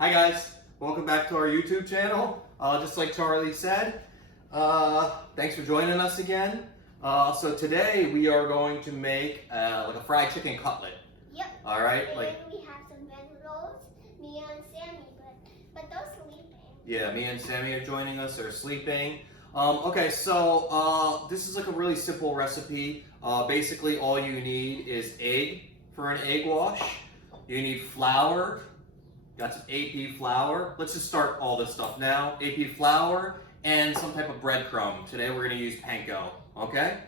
Hi guys, welcome back to our YouTube channel. Just like Charlie said, thanks for joining us again. So today we are going to make like a fried chicken cutlet. Yep. All right. And like we have some vegetables, Mia and Sammy, but they're sleeping. Yeah, me and Sammy are joining us. They're sleeping. Okay, so this is like a really simple recipe. Basically, all you need is egg for an egg wash. You need flour. Got some AP flour. Let's just start all this stuff now. AP flour and some type of breadcrumb. Today we're going to use panko. Okay.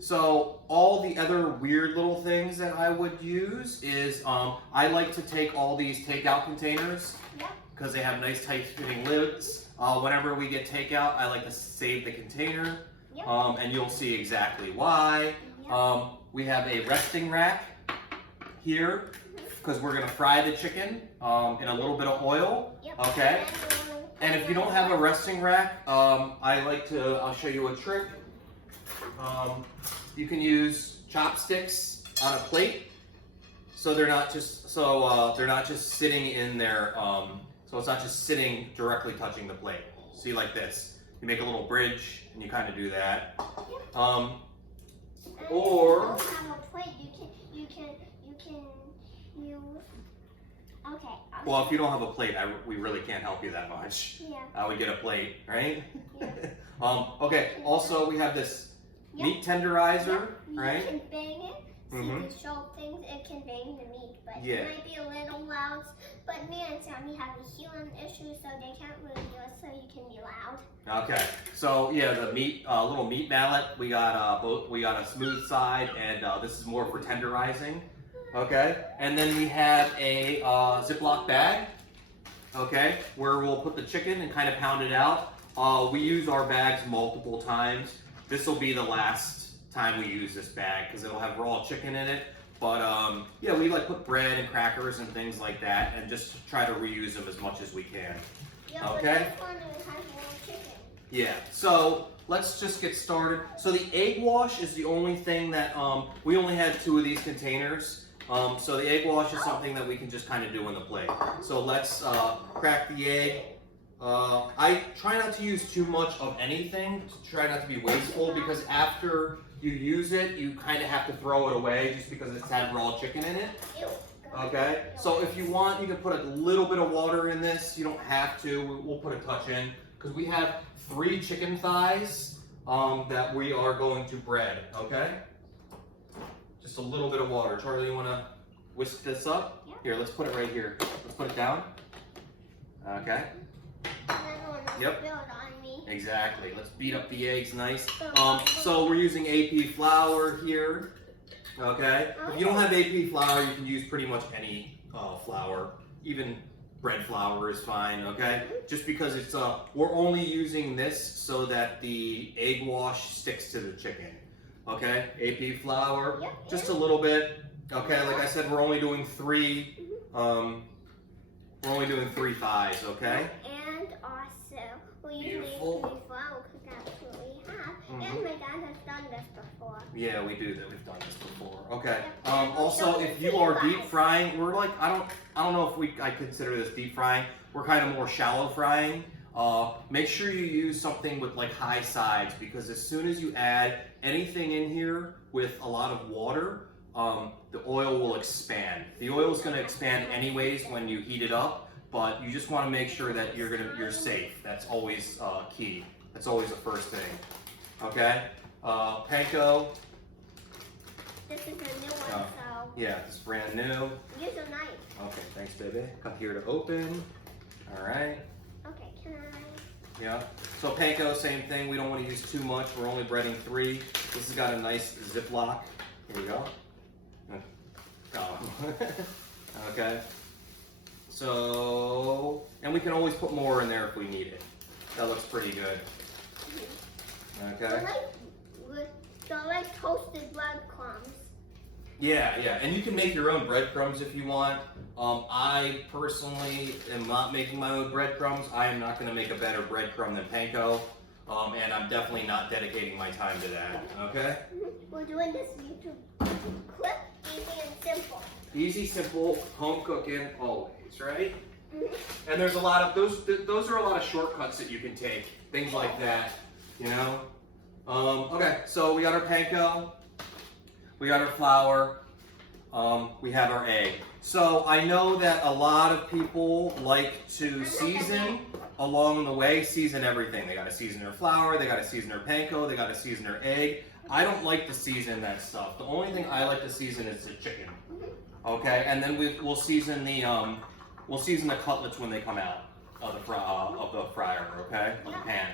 So all the other weird little things that I would use is I like to take all these takeout containers. Yep. Because they have nice tight fitting lids. Whenever we get takeout, I like to save the container. Yep. And you'll see exactly why. Yep. We have a resting rack here because we're gonna fry the chicken in a little bit of oil. Yep. Okay. And if you don't have a resting rack, I'll show you a trick. You can use chopsticks on a plate, so they're not just sitting in there. So it's not just sitting directly touching the plate. See, like this. You make a little bridge, and you kind of do that. Or if you don't have a plate, you can use. Okay. well, if you don't have a plate, we really can't help you that much. Yeah. I would get a plate, right? Yeah. Okay. Also, we have this meat tenderizer, right? You can bang it. See Mhm. the sharp things, it can bang the meat, but Yeah. it might be a little loud. But me and Sammy have a hearing issue, so they can't really do it, so you can be loud. Okay. So yeah, the meat, little meat mallet. We got we got a smooth side, and this is more for tenderizing. Okay. And then we have a Ziploc bag. Okay, where we'll put the chicken and kind of pound it out. We use our bags multiple times. This will be the last time we use this bag because it'll have raw chicken in it. But yeah, we like put bread and crackers and things like that, and just try to reuse them as much as we can. Yeah, Okay. but this one has more chicken. Yeah. So let's just get started. So the egg wash is the only thing that we only had 2 of these containers. So the egg wash is something that we can just kind of do on the plate. So let's crack the egg. I try not to use too much of anything, to try not to be wasteful, because after you use it, you kind of have to throw it away just because it's had raw chicken in it. Ew. Okay, so if you want, you can put a little bit of water in this. You don't have to. We'll put a touch in because we have 3 chicken thighs that we are going to bread. Okay, just a little bit of water. Charlie, you want to whisk this up? Yeah. Here, let's put it right here. Let's put it down. Okay. Yep. Spilled on me. Exactly. Let's beat up the eggs nice. So So we're using AP flour here. Okay. If you don't have AP flour, you can use pretty much any flour. Even bread flour is fine. Okay. Just because it's we're only using this so that the egg wash sticks to the chicken. Okay. AP flour. Yep. Just a little bit. Okay. Like I said, we're only doing 3. We're only doing 3 thighs. Okay. And also, we usually Beautiful. use flour because that's what we have. And my dad has done this before. Yeah, we do that. We've done this before. Okay. Yep. Also, if you are deep frying, we're like I don't know if I consider this deep frying. We're kind of more shallow frying. Make sure you use something with like high sides, because as soon as you add anything in here with a lot of water, the oil will expand. The oil is going to expand anyways when you heat it up, but you just want to make sure that you're safe. That's always key. That's always the first thing. Okay. Panko. This is a new one, so Yeah, it's brand new. use a knife. Okay, thanks, baby. Cut here to open. All right. Okay, can I? Yeah. So panko, same thing. We don't want to use too much. We're only breading 3. This has got a nice Ziploc. Here we go. Oh. Okay. So, and we can always put more in there if we need it. That looks pretty good. Okay. So like toasted breadcrumbs. Yeah, and you can make your own breadcrumbs if you want. I personally am not making my own breadcrumbs. I am not going to make a better breadcrumb than panko, and I'm definitely not dedicating my time to that. Okay. We're doing this YouTube clip, easy and simple. Easy, simple, home cooking always, right? And there's a lot of those are a lot of shortcuts that you can take, things like that, you know. Okay, so we got our panko, we got our flour, we have our egg. So I know that a lot of people like to season along the way, season everything. They got to season their flour, they got to season their panko, they got to season their egg. I don't like to season that stuff. The only thing I like to season is the chicken. Okay, and then we'll season the cutlets when they come out of the fryer. Okay, of the pan.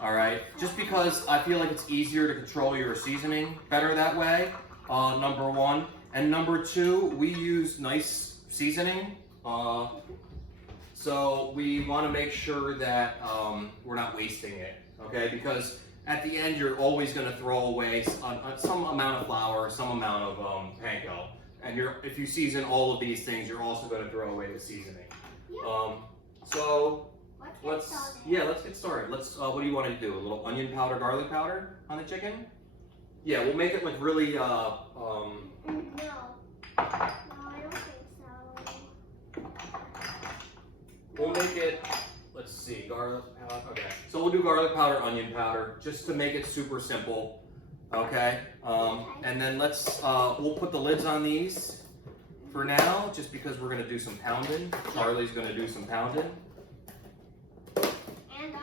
All right, just because I feel like it's easier to control your seasoning better that way. Number one, and number two, we use nice seasoning. So we want to make sure that we're not wasting it. Okay, because at the end you're always going to throw away some amount of flour, some amount of panko. And if you season all of these things, you're also going to throw away the seasoning. So let's get started. What do you want to do? A little onion powder, garlic powder on the chicken? Yeah, we'll make it like really. No, I don't think so. We'll make it. Let's see, garlic powder. Okay, so we'll do garlic powder, onion powder, just to make it super simple. Okay, and then we'll put the lids on these for now, just because we're gonna do some pounding. Charlie's gonna do some pounding. And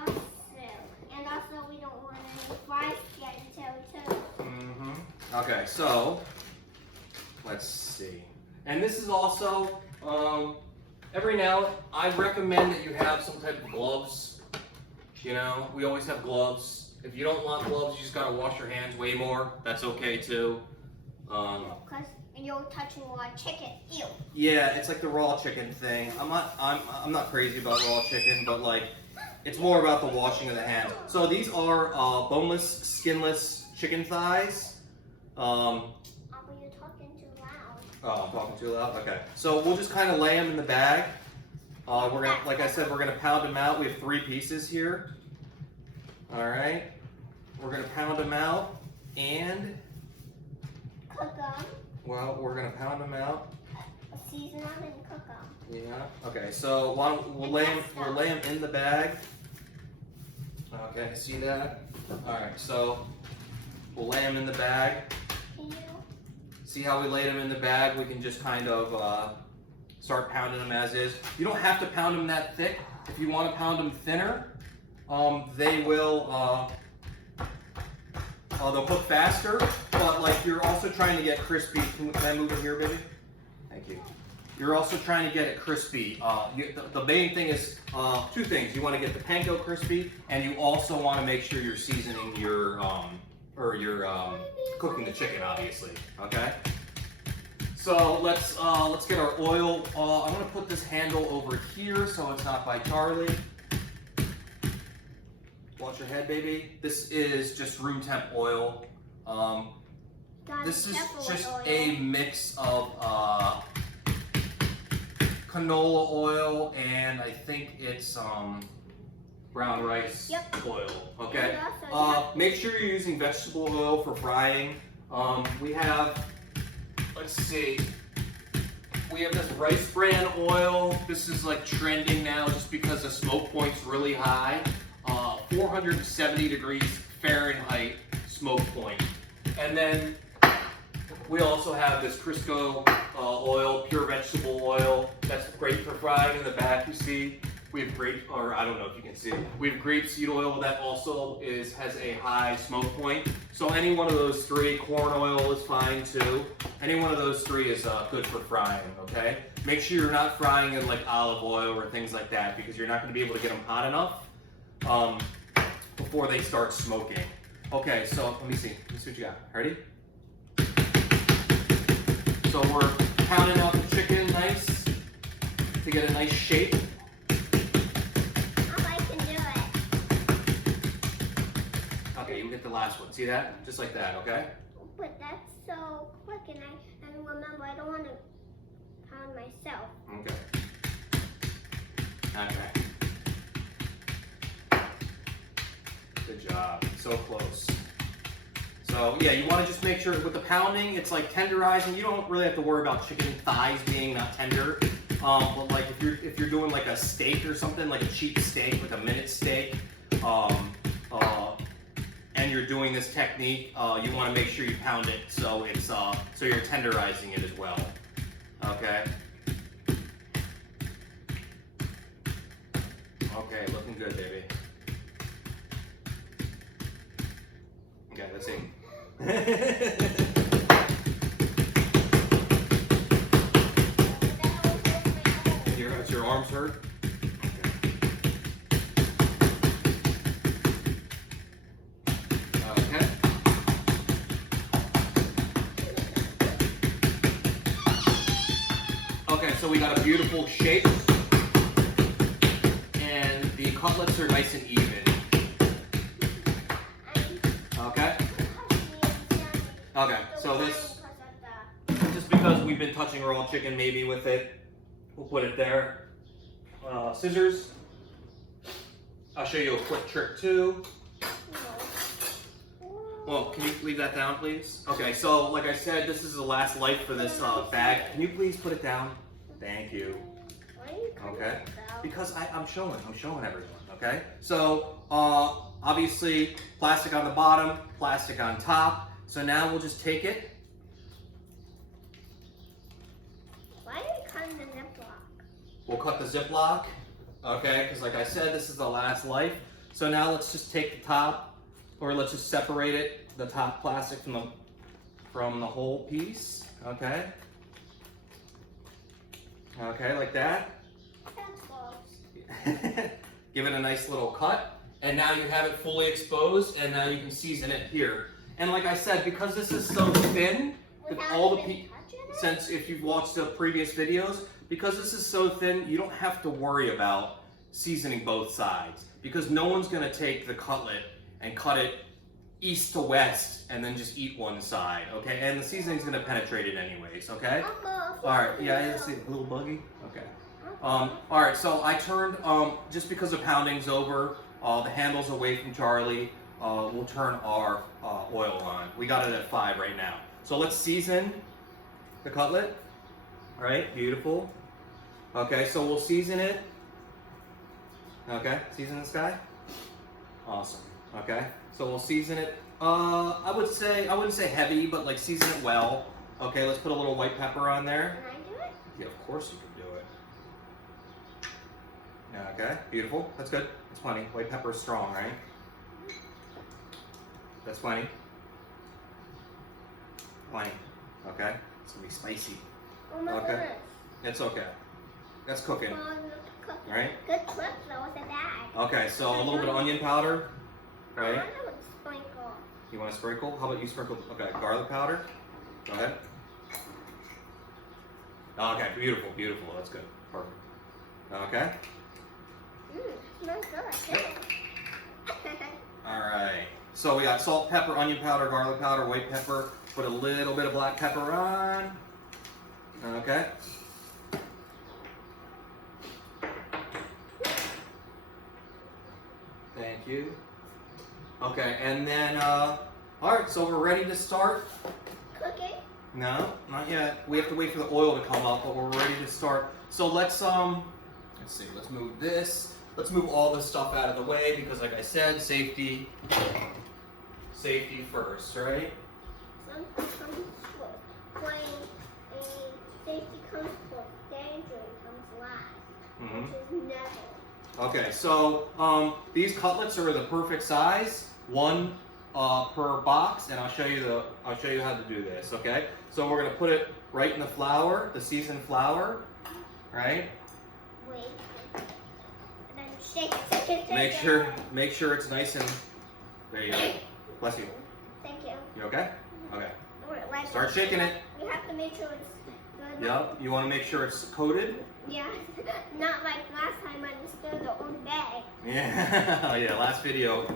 also we don't want any fries to get into too. Okay, so let's see. And this is also every now I recommend that you have some type of gloves. You know, we always have gloves. If you don't want gloves, you just gotta wash your hands way more. That's okay too. Because you're touching raw chicken. Ew. Yeah, it's like the raw chicken thing. I'm not crazy about raw chicken, but like it's more about the washing of the hands. So these are boneless, skinless chicken thighs. You're talking too loud. Oh, I'm talking too loud? Okay. So we'll just kind of lay them in the bag. We're gonna, like I said, we're gonna pound them out. We have 3 pieces here. All right. We're gonna pound them out and cook them. Well, we're gonna pound them out. Season them and cook them. Yeah. Okay. So we'll lay them in the bag. Okay. See that? All right. So we'll lay them in the bag. See how we laid them in the bag? We can just kind of start pounding them as is. You don't have to pound them that thick. If you want to pound them thinner, they will they'll cook faster. But like you're also trying to get crispy. Can I move it here, baby? Thank you. You're also trying to get it crispy. The main thing is 2 things. You want to get the panko crispy, and you also want to make sure you're seasoning your cooking the chicken, obviously. Okay. So let's get our oil. I'm gonna put this handle over here so it's not by Charlie. Watch your head, baby. This is just room temp oil. This is just a mix of canola oil and I think it's brown rice oil. Okay. Make sure you're using vegetable oil for frying. We have, let's see, we have this rice bran oil. This is like trending now just because the smoke point's really high. 470 degrees Fahrenheit smoke point. And then we also have this Crisco oil, pure vegetable oil. That's great for frying in the back, you see. We have I don't know if you can see. We have grapeseed oil that also has a high smoke point. So any one of those 3, corn oil is fine too. Any one of those 3 is good for frying, okay? Make sure you're not frying in like olive oil or things like that because you're not gonna be able to get them hot enough before they start smoking. Okay, so let me see what you got. Ready? So we're pounding out the chicken nice to get a nice shape. I can do it. Okay, you get the last one. See that? Just like that, okay? But that's so quick, and remember, I don't want to pound myself. Okay. Okay. Good job. So close. So yeah, you want to just make sure with the pounding, it's like tenderizing. You don't really have to worry about chicken thighs being not tender. But like if you're doing like a steak or something, like a cheap steak, like a minute steak, and you're doing this technique, you want to make sure you pound it so it's so you're tenderizing it as well. Okay. Okay, looking good, baby. Okay, let's see. Your arms hurt? Okay. Okay, so we got a beautiful shape. And the cutlets are nice and even. Okay? Okay, so this, just because we've been touching raw chicken maybe with it, we'll put it there. Scissors. I'll show you a quick trick too. Well, can you leave that down, please? Okay, so like I said, this is the last life for this bag. Can you please put it down? Thank you. Okay. Because I'm showing everyone. Okay. So obviously plastic on the bottom, plastic on top. So now we'll just take it. Why are you cutting the Ziploc? We'll cut the Ziploc. Okay, because like I said, this is the last life. So now let's just take the top, or let's just separate it, the top plastic from the whole piece. Okay. Okay, like that. Give it a nice little cut, and now you have it fully exposed, and now you can season it here. And like I said, because this is so thin, since if you've watched the previous videos, because this is so thin, you don't have to worry about seasoning both sides, because no one's gonna take the cutlet and cut it east to west and then just eat one side, okay? And the seasoning's gonna penetrate it anyways, okay? All right, yeah, see a little buggy, okay. All right, so I turned, just because the pounding's over, the handle's away from Charlie, we'll turn our oil on. We got it at 5 right now. So let's season the cutlet. All right, beautiful. Okay, so we'll season it. Okay, season this guy. Awesome. Okay, so we'll season it. I wouldn't say heavy, but like season it well. Okay, let's put a little white pepper on there. Can I do it? Yeah, of course you can do it. Okay, beautiful. That's good. That's plenty. White pepper is strong, right? That's plenty. Plenty. Okay, it's gonna be spicy. Oh my goodness. It's okay. That's cooking. Right? Good clip though with the bag. Okay, so a little bit of onion powder, right? I want to sprinkle. You want to sprinkle? How about you sprinkle? Okay, garlic powder. Go ahead. Okay, beautiful, beautiful. That's good. Perfect. Okay. Smells good. All right. So we got salt, pepper, onion powder, garlic powder, white pepper. Put a little bit of black pepper on. Okay. Thank you. Okay, and then, all right, so we're ready to start. Cooking? No, not yet. We have to wait for the oil to come up, but we're ready to start. So let's see, let's move this. Let's move all this stuff out of the way because like I said, safety first, right? Something comes first. When safety comes first, danger comes last. Which is never. Okay, so these cutlets are the perfect size, one per box, and I'll show you how to do this. Okay, so we're gonna put it right in the flour, the seasoned flour, right? Wait. And then shake it. Make sure it's nice and there you go. Bless you. Thank you. You okay? Okay. Like Start shaking it. We have to make sure it's good. Yep. You want to make sure it's coated. Yeah. Not like last time I spilled the old bag. Yeah. Oh yeah. Last video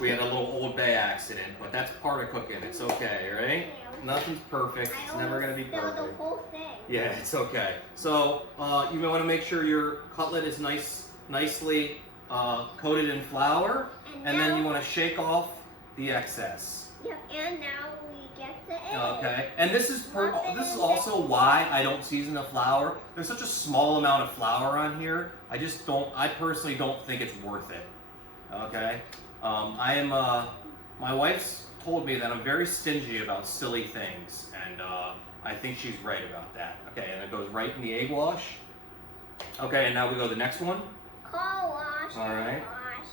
we had a little old bay accident, but that's part of cooking. It's okay, right? Nothing's perfect. It's never gonna be perfect. The whole thing. Yeah, it's okay. So you may want to make sure your cutlet is nicely coated in flour, and then you want to shake off the excess. Yep. And now we get the Okay, and this is also why I don't season the flour. There's such a small amount of flour on here. I personally don't think it's worth it. Okay, my wife's told me that I'm very stingy about silly things, and I think she's right about that. Okay, and it goes right in the egg wash. Okay, and now we go to the next one. Car wash. All right. Wash.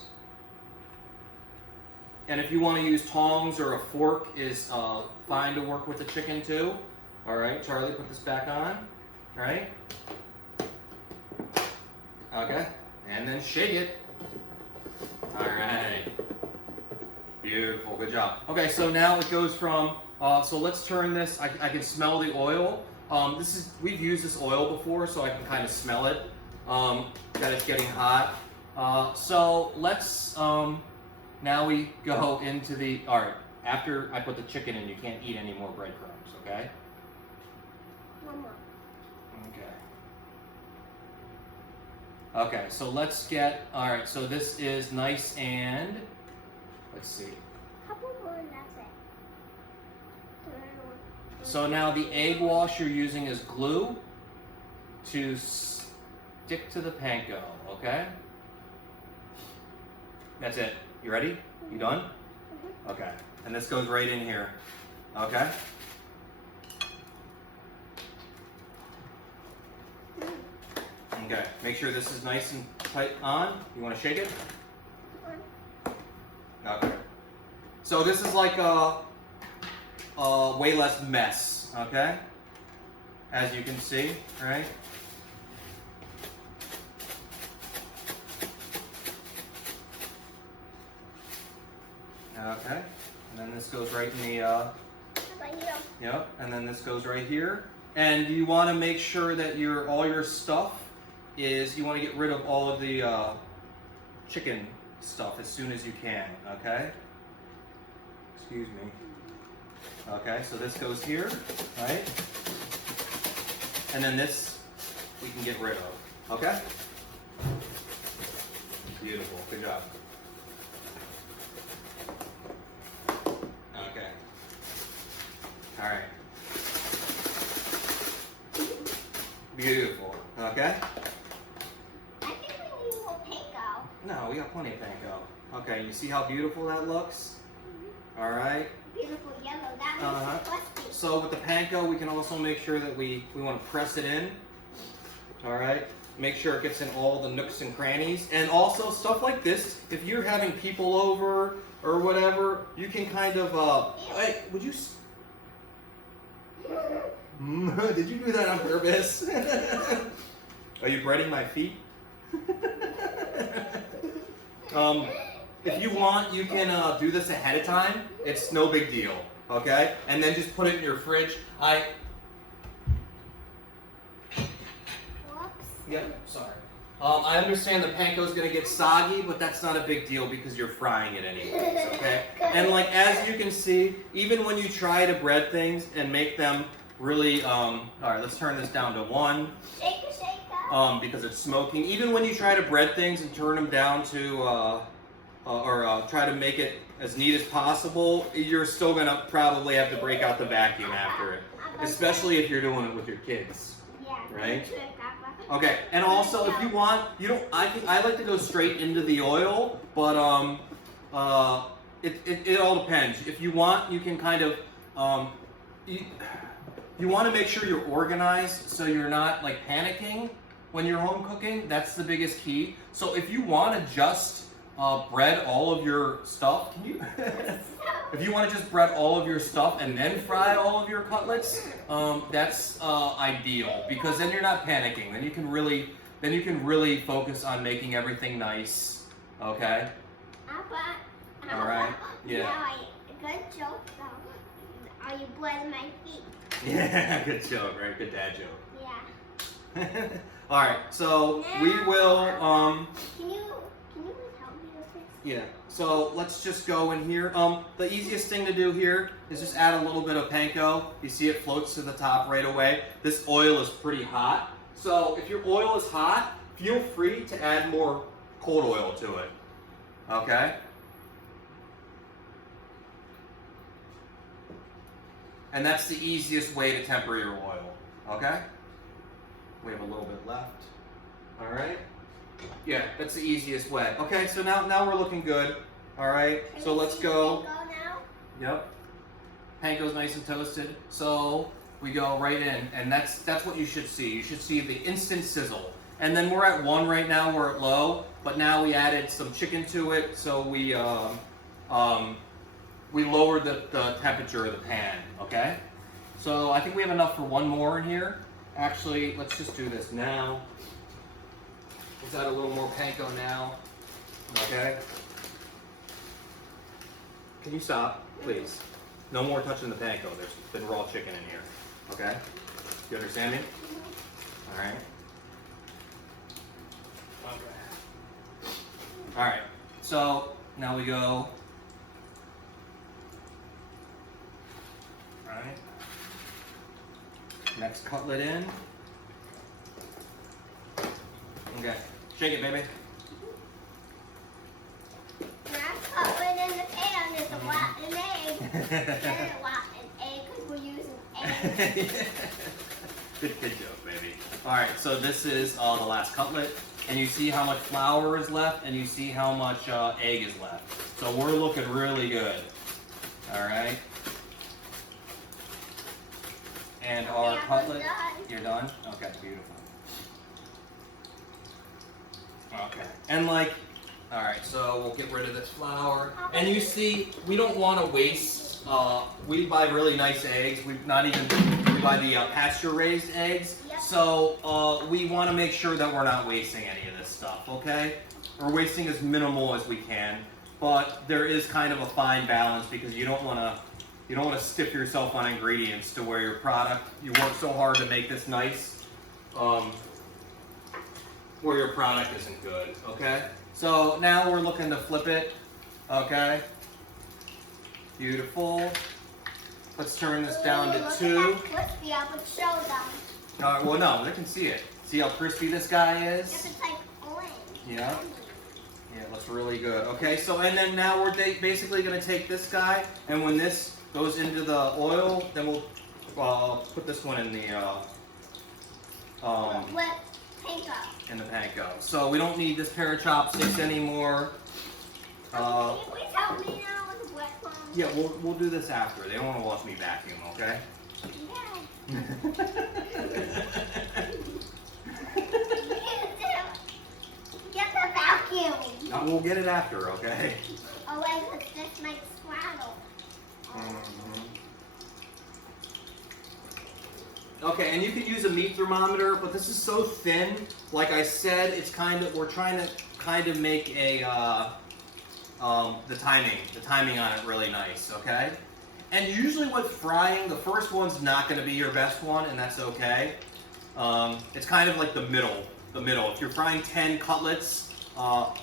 And if you want to use tongs or a fork is fine to work with the chicken too. All right, Charlie, put this back on. All right. Okay, and then shake it. All right. Beautiful, good job. Okay, so now it goes from, so let's turn this, I can smell the oil. We've used this oil before, so I can kind of smell it, that it's getting hot. So let's, now we go into the, all right, after I put the chicken in, you can't eat any more breadcrumbs, okay? One more. Okay. Okay, so let's get, all right, so this is nice and, let's see. How about more and that's it? So now the egg wash you're using is glue to stick to the panko, okay? That's it. You ready? You done? Mm-hmm. Okay. And this goes right in here, okay? Okay, make sure this is nice and tight on. You want to shake it? Okay. So this is like a way less mess, okay? As you can see, right? Okay, and then this goes right in the, yep, and then this goes right here. And you want to make sure that all your stuff is, you want to get rid of all of the chicken stuff as soon as you can, okay? Excuse me. Okay, so this goes here, right? And then this we can get rid of, okay? Beautiful, good job. Okay. All right. Beautiful, okay? I think we need more panko. No, we got plenty of panko. Okay, you see how beautiful that looks? All right. Beautiful yellow. That makes it crispy. So with the panko, we can also make sure that we want to press it in. All right. Make sure it gets in all the nooks and crannies. And also stuff like this, if you're having people over or whatever, you can kind of, hey, would you, did you do that on purpose? Are you breading my feet? If you want, you can do this ahead of time. It's no big deal, okay? And then just put it in your fridge. Yeah, sorry. I understand the panko is going to get soggy, but that's not a big deal because you're frying it anyways, okay? And like as you can see, even when you try to bread things and make them really, all right, let's turn this down to 1. Shake it. Because it's smoking. Even when you try to bread things and turn them down to, try to make it as neat as possible, you're still going to probably have to break out the vacuum after it. Especially if you're doing it with your kids. Yeah. Right? Okay, and also if you want, I like to go straight into the oil, but it all depends. If you want, you can kind of, you want to make sure you're organized so you're not like panicking when you're home cooking. That's the biggest key. So if you want to just bread all of your stuff, can you? If you want to just bread all of your stuff and then fry all of your cutlets, that's ideal because then you're not panicking. Then you can really focus on making everything nice. Okay. All right. Yeah. Good joke though. Are you breading my feet? Yeah. Good joke, right? Good dad joke. Yeah. All right. So we will. Can you help me with this? Yeah. So let's just go in here. The easiest thing to do here is just add a little bit of panko. You see it floats to the top right away. This oil is pretty hot. So if your oil is hot, feel free to add more cold oil to it. Okay? and that's the easiest way to temper your oil. Okay? We have a little bit left. All right? Yeah, that's the easiest way. Okay, so now we're looking good. All right, so let's go. Yep. Panko's nice and toasted. So we go right in, and that's what you should see. You should see the instant sizzle. And then we're at 1 right now. We're at low, but now we added some chicken to it, so we lowered the temperature of the pan. Okay. So I think we have enough for 1 more in here. Actually, let's just do this now. Let's add a little more panko now. Okay. Can you stop, please? No more touching the panko. There's been raw chicken in here. Okay? You understand me? All right. All right. So now we go. All right. Next cutlet in. Okay. Shake it, baby. Cutlet in the pan is a rotten egg. And a rotten egg because we're using eggs. Good joke, baby. All right, so this is the last cutlet, and you see how much flour is left, and you see how much egg is left. So we're looking really good. All right. And our cutlet. You're done? Okay, beautiful. Okay, and like. All right, so we'll get rid of this flour. And you see, we don't want to waste. We buy really nice eggs. We buy the pasture-raised eggs. Yep. So we want to make sure that we're not wasting any of this stuff. Okay, we're wasting as minimal as we can, but there is kind of a fine balance because you don't want to stiff yourself on ingredients to where your product. You work so hard to make this nice, where your product isn't good. Okay. So now we're looking to flip it, okay? Beautiful. Let's turn this down to 2. Crispy, I would show them. Well, no, they can see it. See how crispy this guy is? If it's like orange. Yeah. Yeah, it looks really good. Okay, so and then now we're basically going to take this guy, and when this goes into the oil, then we'll put this one in the in the panko. So we don't need this pair of chopsticks anymore. Can you please help me now with the breadcrumbs? Yeah, we'll do this after. They don't want to watch me vacuum, okay? Yeah. Get the vacuum. We'll get it after, okay? Oh wait, this might swallow. Okay, and you can use a meat thermometer, but this is so thin. Like I said, we're trying to kind of make a the timing on it really nice. Okay, and usually with frying, the first one's not going to be your best one, and that's okay. It's kind of like the middle. If you're frying 10 cutlets,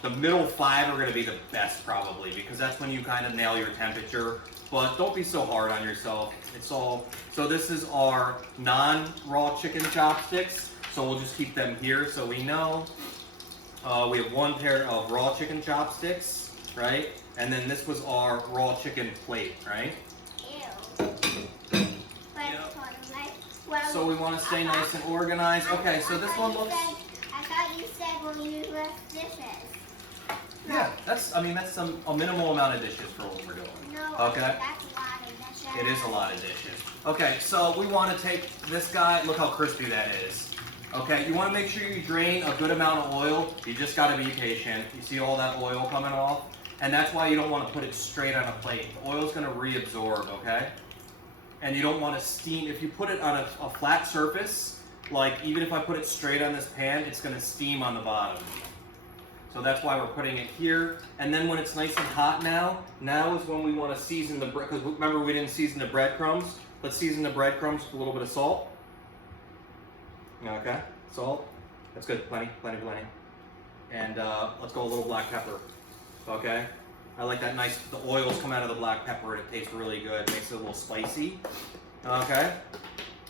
the middle 5 are going to be the best probably because that's when you kind of nail your temperature. But don't be so hard on yourself. So this is our non-raw chicken chopsticks. So we'll just keep them here so we know. We have 1 pair of raw chicken chopsticks, right? And then this was our raw chicken plate, right? Ew. So we want to stay nice and organized. Okay, so this one looks. I thought you said when you use less dishes. Yeah, that's a minimal amount of dishes for what we're doing. No, Okay. that's a lot of dishes. It is a lot of dishes. Okay, so we want to take this guy. Look how crispy that is. Okay, you want to make sure you drain a good amount of oil. You just got to be patient. You see all that oil coming off? And that's why you don't want to put it straight on a plate. The oil's going to reabsorb, okay? And you don't want to steam. If you put it on a flat surface, like even if I put it straight on this pan, it's going to steam on the bottom. So that's why we're putting it here. And then when it's nice and hot now is when we want to season the bread. Because remember, we didn't season the breadcrumbs. Let's season the breadcrumbs with a little bit of salt. Okay, salt. That's good, plenty. And let's go a little black pepper. Okay, I like that nice, the oils come out of the black pepper and it tastes really good. Makes it a little spicy. Okay,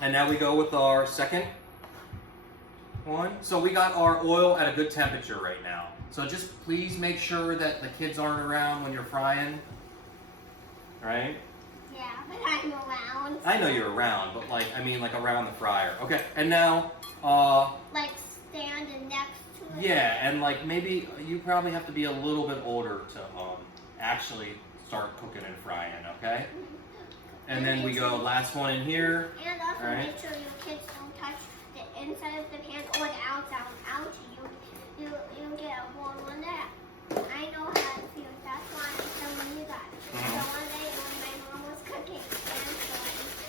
and now we go with our second one. So we got our oil at a good temperature right now. So just please make sure that the kids aren't around when you're frying. Right? Yeah, but I'm around. I know you're around, but like, I mean like around the fryer. Okay, and now, Like standing next to it. yeah, and like maybe you probably have to be a little bit older to actually start cooking and frying, okay? And then we go last one in here. And also All right. make sure your kids don't touch the inside of the pan or the outside. You get a hole on that. I know how to feel. That's why I'm telling you guys. So one day when my mom was cooking, and so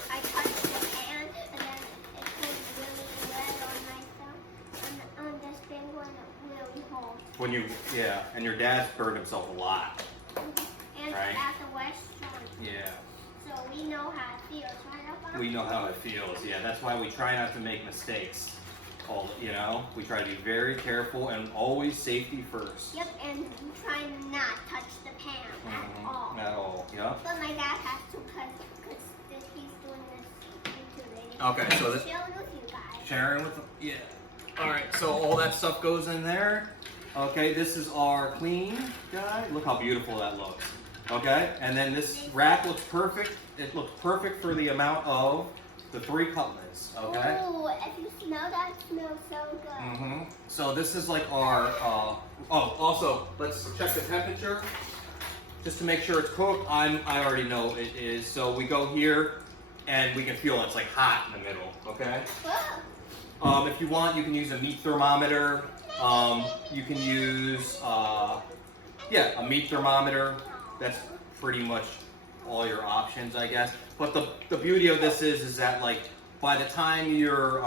I touched the pan, and then it turned really red on myself, on this big one, really hot. When you, yeah, and your dad's burned himself a lot. And Right. at the restaurant. Yeah. So we know how it feels, right, Papa? We know how it feels. Yeah, that's why we try not to make mistakes. You know, we try to be very careful and always safety first. Yep, and try not touch the pan at all. At all. Yep. But my dad has to because he's doing this YouTube video. Okay, so this Sharing with you guys. sharing with them. Yeah. All right, so all that stuff goes in there. Okay, this is our clean guy. Look how beautiful that looks. Okay, and then this rack looks perfect. It looks perfect for the amount of the 3 cutlets. Okay. Oh, if you smell that, it smells so good. So this is like our. Oh, also let's check the temperature just to make sure it's cooked. I already know it is. So we go here, and we can feel it's like hot in the middle. Okay. Whoa. If you want, you can use a meat thermometer. You can use, yeah, a meat thermometer. That's pretty much all your options, I guess. But the beauty of this is that like by the time your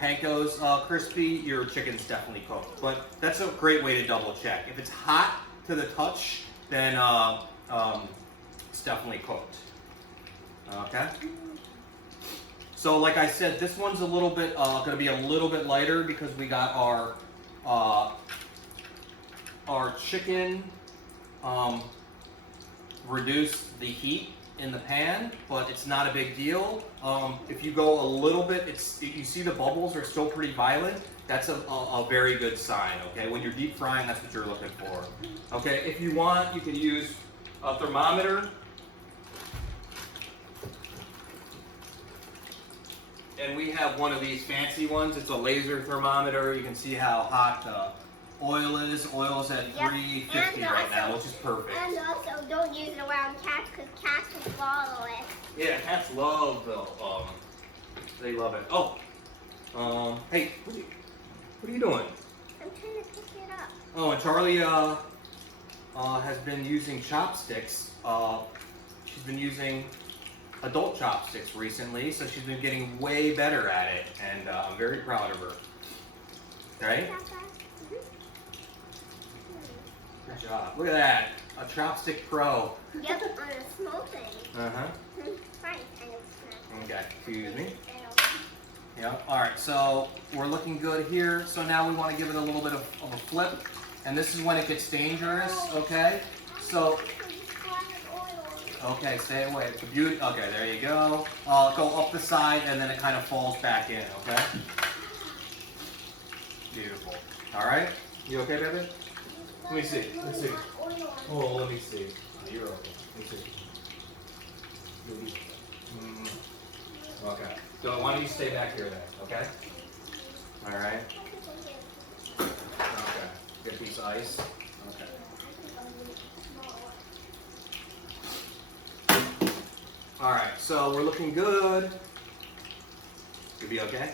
panko's crispy, your chicken's definitely cooked. But that's a great way to double check. If it's hot to the touch, then it's definitely cooked. Okay. So like I said, this one's a little bit going to be a little bit lighter because we got our chicken reduced the heat in the pan, but it's not a big deal. If you go a little bit, you see the bubbles are still pretty violent. That's a very good sign. Okay, when you're deep frying, that's what you're looking for. Okay, if you want, you can use a thermometer. And we have one of these fancy ones. It's a laser thermometer. You can see how hot the oil is. Oil is at 350 right now, which is perfect. And also, don't use it around cats because cats will swallow it. Yeah, cats love they love it. Oh, hey, what are you doing? I'm trying to pick it up. Oh, and Charlie has been using chopsticks. She's been using adult chopsticks recently, so she's been getting way better at it, and I'm very proud of her. Right? Good job. Look at that, a chopstick pro. Yep, on a small thing. Right, kind of. Okay, excuse me. Yeah. All right, so we're looking good here. So now we want to give it a little bit of a flip, and this is when it gets dangerous. Okay. So. Okay, stay away. It's a beauty. Okay, there you go. Go up the side, and then it kind of falls back in. Okay. Beautiful. All right. You okay, baby? Let me see. Let's see. Oh, let me see. Oh, you're okay. Let me see. Okay. So why don't you stay back here then? Okay. All right. Okay. Get a piece of ice. Okay. All right, so we're looking good. You'll be okay?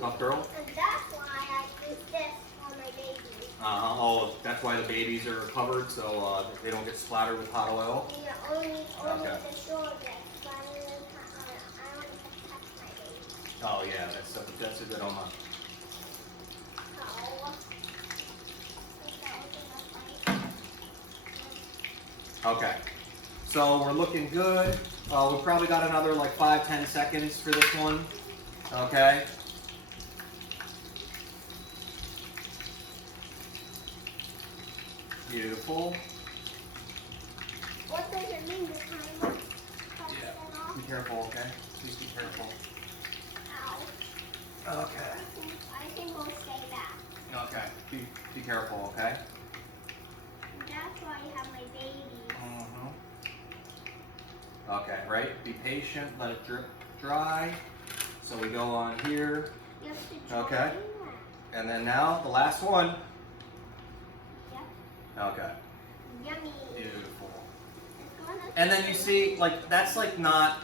Tough girl? And that's why I use this on my babies. Oh, that's why the babies are covered, so they don't get splattered with hot oil? Yeah, only Okay. the short bit. But I don't want to touch my babies. Oh yeah, that's a good one. Okay, so we're looking good. We've probably got another like 5-10 seconds for this one. Okay. Beautiful. What does it mean, the timer? Yeah. Be careful, okay? Please be careful. Ow. Okay. I think we'll stay back. Okay. Be careful, okay? That's why you have my babies. Okay, right? Be patient, let it drip dry. So we go on here. You have to dry Okay. that. And then now, the last one. Yep. Okay. Yummy. Beautiful. It's gonna And then you see, like, that's not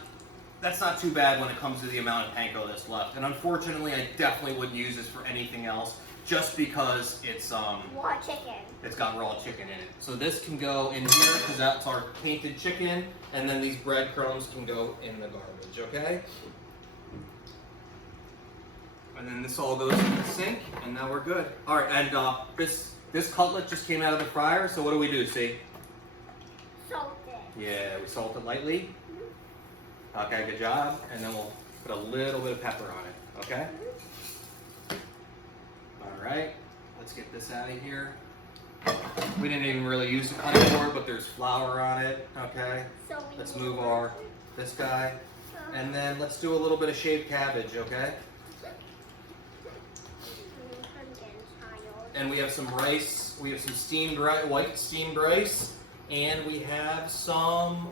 too bad when it comes to the amount of panko that's left. And unfortunately, I definitely wouldn't use this for anything else, just because it's raw chicken. it's got raw chicken in it. So this can go in here because that's our painted chicken, and then these breadcrumbs can go in the garbage. Okay. And then this all goes in the sink, and now we're good. All right, and this cutlet just came out of the fryer. So what do we do? See? Salt it. Yeah, we salt it lightly. Okay, good job. And then we'll put a little bit of pepper on it, okay? All right, let's get this out of here. We didn't even really use the cutting board, but there's flour on it, okay? So Let's move this guy. And then let's do a little bit of shaved cabbage, okay? And we have some rice. We have some steamed white steamed rice. And we have some,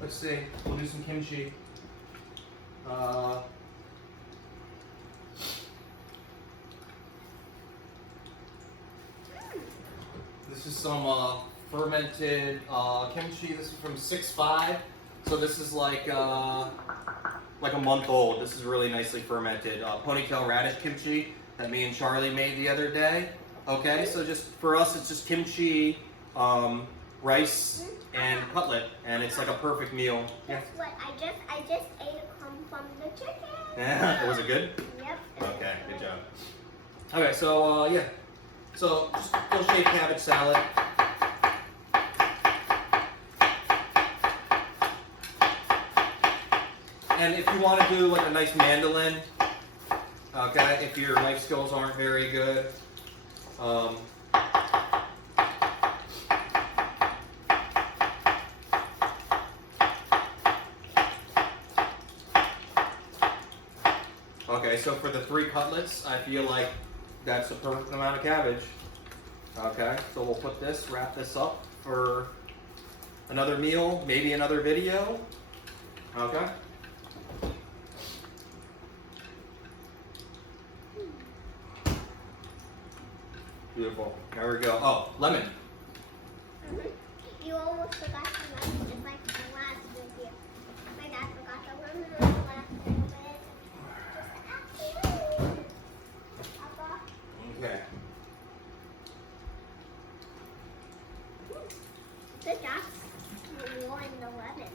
let's see, we'll do some kimchi. This is some fermented kimchi. This is from 6.5. So this is like a month old. This is really nicely fermented. Ponytail radish kimchi that me and Charlie made the other day. Okay, so just for us, it's just kimchi, rice, and cutlet, and it's like a perfect meal. Guess what? I just ate a crumb from the chicken. Yeah, was it good? Yep. Okay, good job. Okay, so yeah, so just a little shaved cabbage salad. And if you want to do like a nice mandolin, okay, if your knife skills aren't very good, okay, so for the 3 cutlets, I feel like that's the perfect amount of cabbage. Okay, so we'll put this, wrap this up for another meal, maybe another video. Okay. Beautiful. There we go. Oh, lemon. You almost forgot the lemon, just like the last video. My dad forgot the lemon on the last video. Papa. Okay. Good job. You wanted the lemon.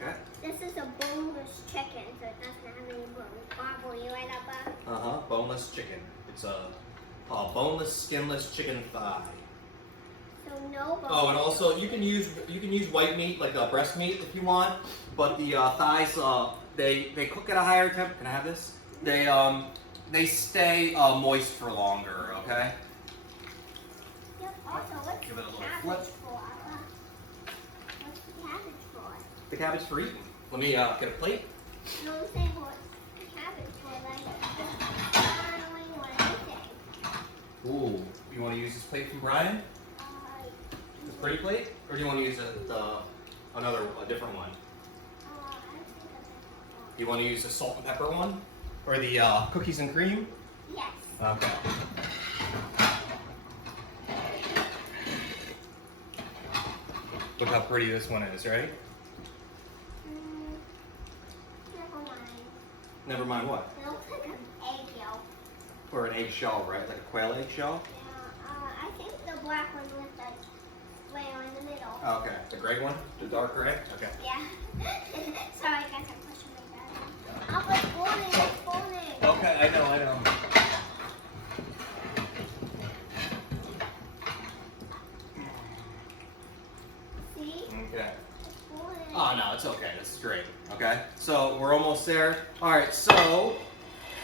Okay. This is a boneless chicken, so it doesn't have any bones. Bob, will you write up a... Boneless chicken. It's a boneless, skinless chicken thigh. So no bones. Oh, and also you can use white meat, like breast meat, if you want. But the thighs, they cook at a higher temp. Can I have this? They stay moist for longer. Okay. Yep. Also, what's Give it a little cabbage flip. for? What's the cabbage for? The cabbage for eating. Let me get a plate. No, I'm saying what's the cabbage for? Like, styling or anything. Ooh, you want to use this plate from Brian? This pretty plate, or do you want to use a different one? I think that's You want to use the salt and pepper one, or the cookies and cream? Yes. Okay. Look how pretty this one is, right? Never mind. Never mind what? It looks like an egg yolk. Or an eggshell, right? Like a quail eggshell? Yeah, I think the black one with the square in the middle. Oh, okay. The gray one? The dark gray? Okay. Yeah. Sorry, guys, I'm pushing my dad. Oh, it's falling. Okay, I know. See? Okay. It's falling. Oh, no, it's okay. This is great. Okay, so we're almost there. All right, so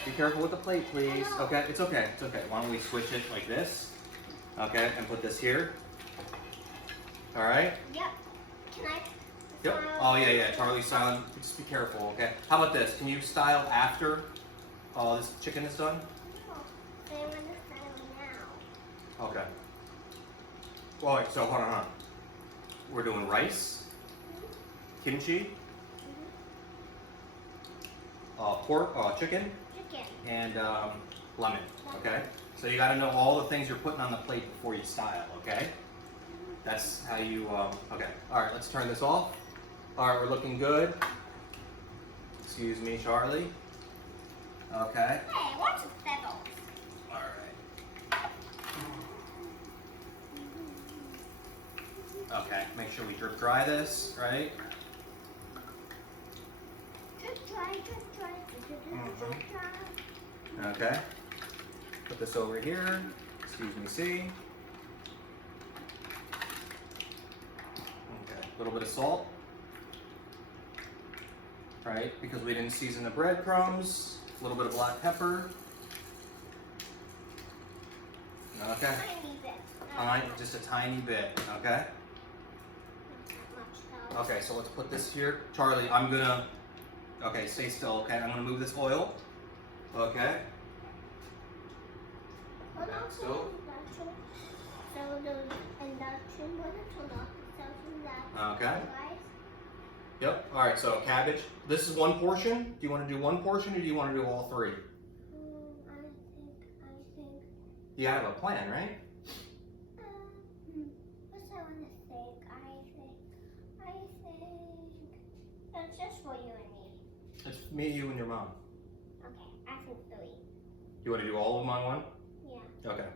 be careful with the plate, please. Okay, it's okay. It's okay. Why don't we switch it like this? Okay, and put this here. All right. Yep. Can I? Yep. Oh, yeah. Charlie's silent. Just be careful, okay? How about this? Can you style after this chicken is done? No. They want to style now. Okay. Well, wait, so hold on. we're doing rice, kimchi, pork, chicken, and lemon. Okay. So you got to know all the things you're putting on the plate before you style. Okay. That's how you. Okay. All right. Let's turn this off. All right. We're looking good. Excuse me, Charlie. Okay. Hey, what's the feathers? All right. Okay. Make sure we drip dry this, right? Drip dry, drip dry, drip dry. Okay. Put this over here. Excuse me, see. Okay. A little bit of salt. Right? Because we didn't season the breadcrumbs. A little bit of black pepper. Okay. Just a tiny bit. Okay. Okay, so let's put this here. Charlie, I'm gonna. Okay, stay still. Okay, I'm gonna move this oil. Okay. So. Okay. Yep. All right. So cabbage. This is one portion. Do you want to do one portion, or do you want to do all three? I think. You have a plan, right? What's I want to think? I think that's just for you and me. It's me, you, and your mom. Okay, I think 3. You want to do all of them on one? Yeah. Okay.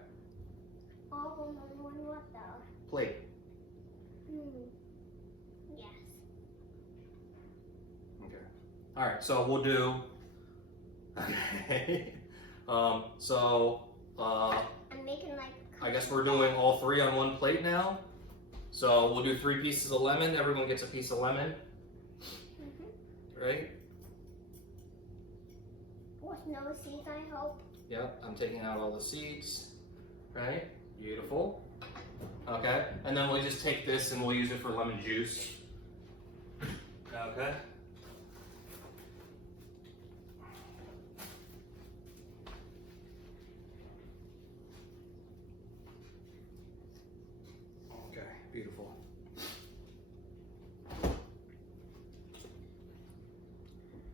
All of them on one what though? Plate. Yes. Okay. All right. So we'll do. Okay. I'm making like. I guess we're doing all three on one plate now. So we'll do 3 pieces of lemon. Everyone gets a piece of lemon. Right? With no seeds, I hope. Yep. I'm taking out all the seeds. Right? Beautiful. Okay. And then we'll just take this and we'll use it for lemon juice. Okay. Okay, beautiful.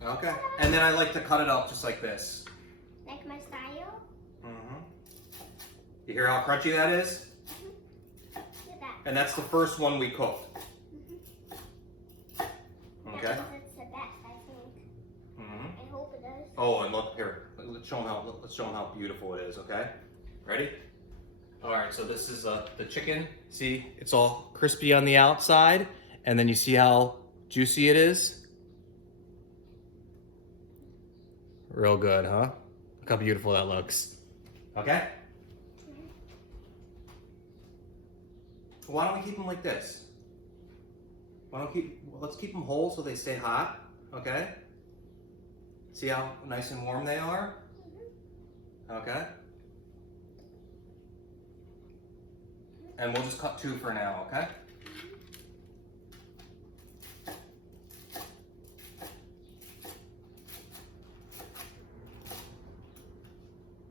Okay, and then I like to cut it up just like this. Like my style? You hear how crunchy that is? Look at that. And that's the first one we cooked. Okay. That means it's the best, I think. I hope it is. Oh, and look here. Let's show them how beautiful it is. Okay. Ready? All right. So this is the chicken. See, it's all crispy on the outside, and then you see how juicy it is. Real good, huh? Look how beautiful that looks. Okay. Why don't we keep them like this? Let's keep them whole so they stay hot. Okay. See how nice and warm they are? Okay. And we'll just cut 2 for now, okay?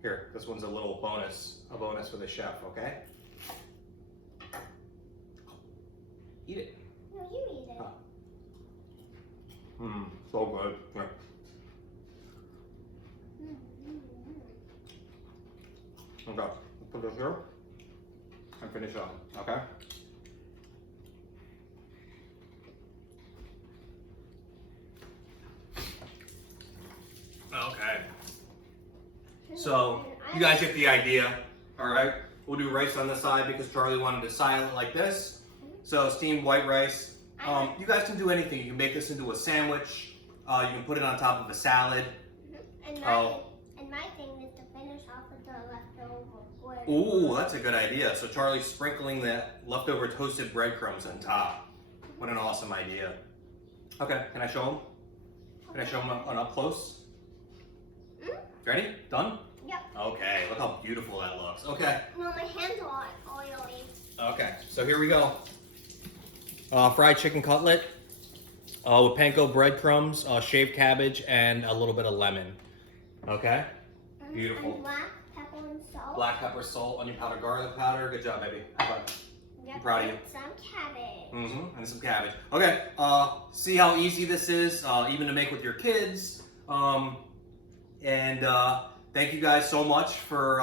Here, this one's a little bonus for the chef, okay? Eat it. No, you eat it. So good. Here. Okay, put this here and finish up, okay? Okay. So, you guys get the idea, all right? We'll do rice on the side because Charlie wanted to style it like this. So, steamed white rice. You guys can do anything. You can make this into a sandwich. You can put it on top of a salad. And my thing is to finish off with the leftover. Ooh, that's a good idea. So Charlie's sprinkling the leftover toasted breadcrumbs on top. What an awesome idea. Okay, can I show them? Can I show them up close? Ready? Done? Yep. Okay, look how beautiful that looks. Okay. No, my hands are oily. Okay, so here we go. Fried chicken cutlet with panko breadcrumbs, shaved cabbage, and a little bit of lemon. Okay? Beautiful. And black pepper and salt. Black pepper, salt, onion powder, garlic powder. Good job, baby. High five. Yep, I'm proud of you. and some cabbage. And some cabbage. Okay, see how easy this is, even to make with your kids. Thank you guys so much for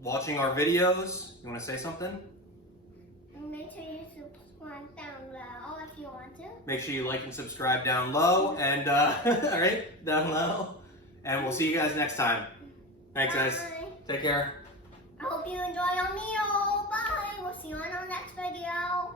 watching our videos. You want to say something? Make sure you subscribe down below if you want to. Make sure you like and subscribe down low, and all right, down low. And we'll see you guys next time. Thanks, guys. Bye. Take care. I hope you enjoy your meal. Bye. We'll see you on our next video.